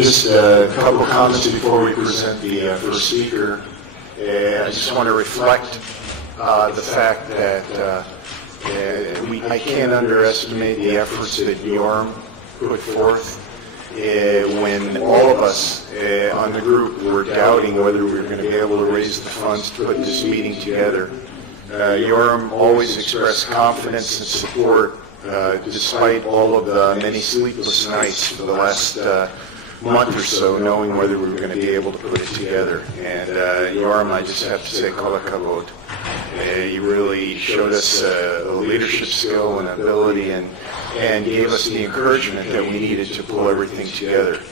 Just a couple of comments before we present the first speaker. I just want to reflect the fact that I can't underestimate the efforts that Yorm put forth when all of us on the group were doubting whether we were going to be able to raise the funds to put this meeting together. Yorm always expressed confidence and support despite all of the many sleepless nights for the last month or so, knowing whether we were going to be able to put it together. And Yorm, I just have to say, kol hakavod. You really showed us a leadership skill and ability, and gave us the encouragement that we needed to pull everything together.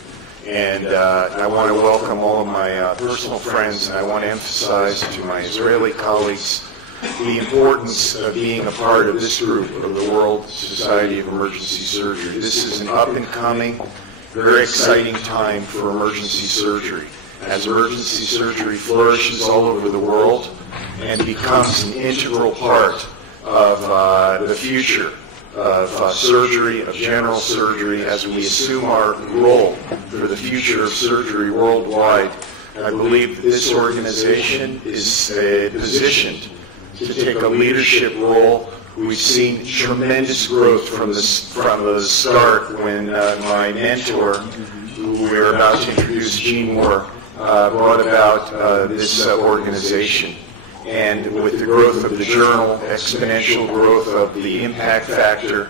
And I want to welcome all of my personal friends, and I want to emphasize to my Israeli colleagues the importance of being a part of this group of the World Society of Emergency Surgery. This is an up-and-coming, very exciting time for emergency surgery. As emergency surgery flourishes all over the world and becomes an integral part of the future of surgery, of general surgery, as we assume our role for the future of surgery worldwide, I believe that this organization is positioned to take a leadership role. We've seen tremendous growth from the start when my mentor, who we're about to introduce, Gene Moore, brought about this organization. And with the growth of the journal, exponential growth of the impact factor,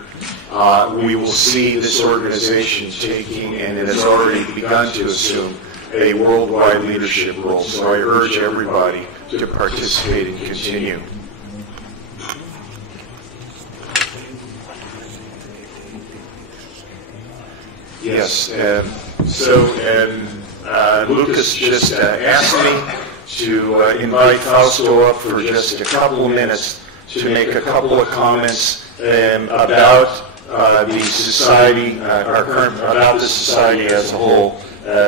we will see this organization taking, and it has already begun to assume, a worldwide leadership role. So I urge everybody to participate and continue. Yes, Lucas just asked me to invite Fausto up for just a couple of minutes to make a couple of comments about the society, about the society as a whole,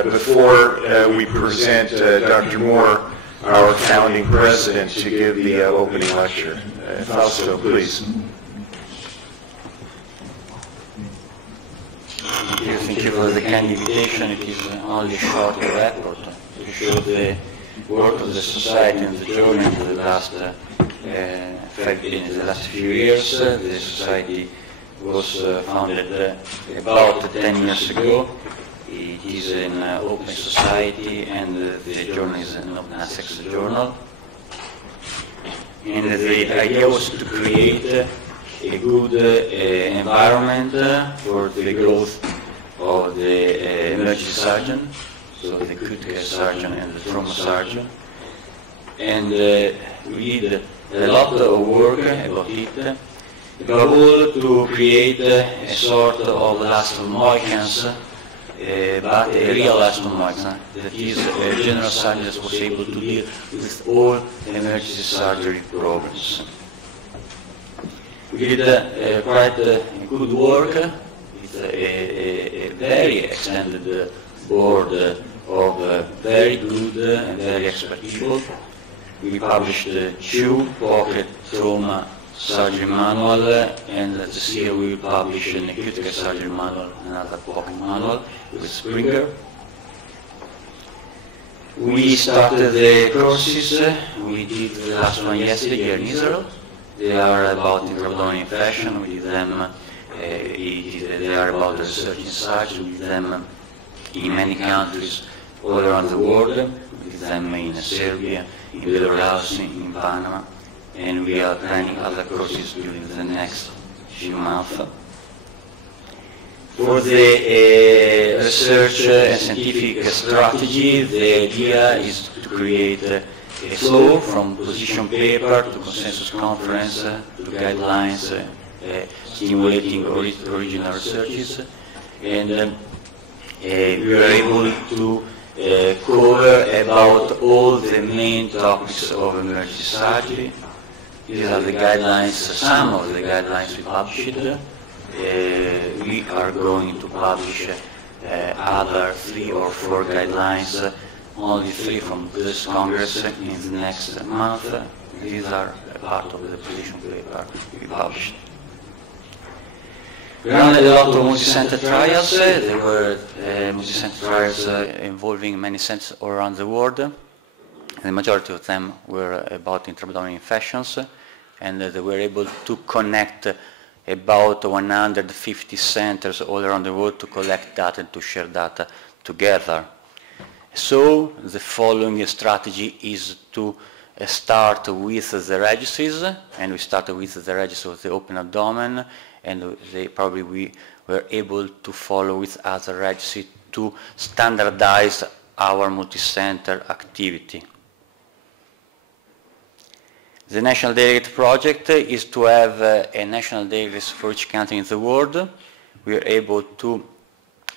before we present Dr. Moore, our founding president, to give the opening lecture. Fausto, please. Thank you for the kind invitation. It is only a short report to show the work of the society and the journey in the last few years. The society was founded about 10 years ago. It is an open society, and the journal is an open access journal. And the idea was to create a good environment for the growth of the emergency surgeon, so the critical surgeon and the trauma surgeon. And we did a lot of work about it, above all to create a sort of last of Mohicans, but a real last of Mohicans, that is a general surgeon that was able to deal with all emergency surgery problems. We did quite good work with a very extended board of very good and very expert people. We published 2 pocket trauma surgery manual, and this year we will publish an critical surgery manual, another pocket manual with Springer. We started the courses. We did the last one yesterday here in Israel. They are about intraabdominal infection. We did them. They are about research in surgery. We did them in many countries all around the world. We did them in Serbia, in Belarus, in Panama, and we are planning other courses during the next few months. For the research and scientific strategy, the idea is to create a flow from position paper to consensus conference to guidelines, stimulating original researches, and we were able to cover about all the main topics of emergency surgery. These are the guidelines, some of the guidelines we published. We are going to publish other 3 or 4 guidelines, only 3 from this Congress in the next month. These are part of the position paper we published. We ran a lot of multi-center trials. There were multi-center trials involving many centers all around the world. The majority of them were about intra-abdominal infections, and they were able to connect about 150 centers all around the world to collect data and to share data together. So the following strategy is to start with the registries, and we started with the registry of the open abdomen, and we were able to follow with other registries to standardize our multi-center activity. The National Delegate Project is to have a national delegate for each country in the world. We are able to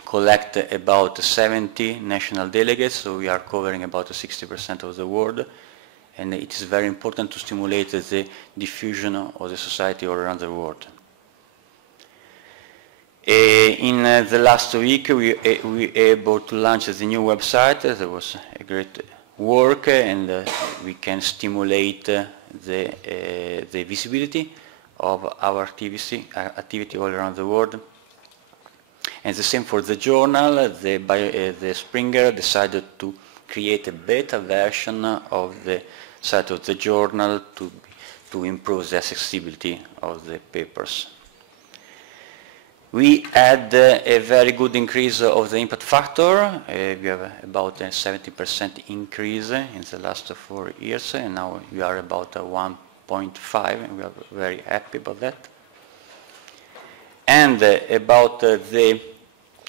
collect about 70 national delegates, so we are covering about 60% of the world, and it is very important to stimulate the diffusion of the society all around the world. In the last week, we were able to launch the new website. There was a great work, and we can stimulate the visibility of our activity all around the world. And the same for the journal. The Springer decided to create a beta version of the site of the journal to improve the accessibility of the papers. We had a very good increase of the impact factor. We have about a 70% increase in the last 4 years, and now we are about 1.5, and we are very happy about that. And about the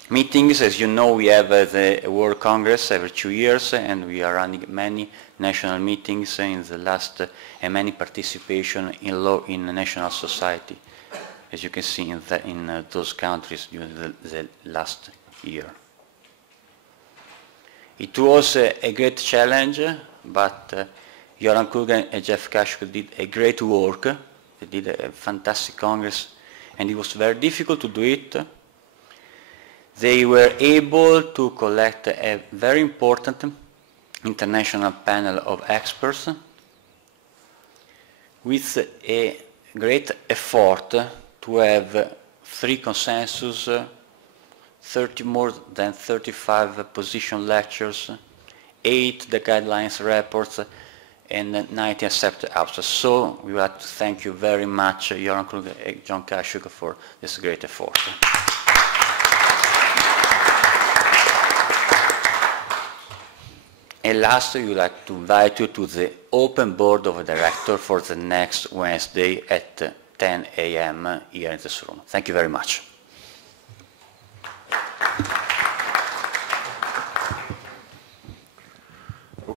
meetings, as you know, we have the World Congress every 2 years, and we are running many national meetings in the last, and many participation in national society, as you can see in those countries during the last year. It was a great challenge, but Göran Kruger and Jeff Kashuk did a great work. They did a fantastic congress, and it was very difficult to do it. They were able to collect a very important international panel of experts with a great effort to have 3 consensus, more than 35 position lectures, 8 the guidelines reports, and 90 accepted abstracts. So we would like to thank you very much, Göran Kruger and John Kashuk, for this great effort. And lastly, we would like to invite you to the open board of directors for the next Wednesday at 10 a.m. here in this room. Thank you very much.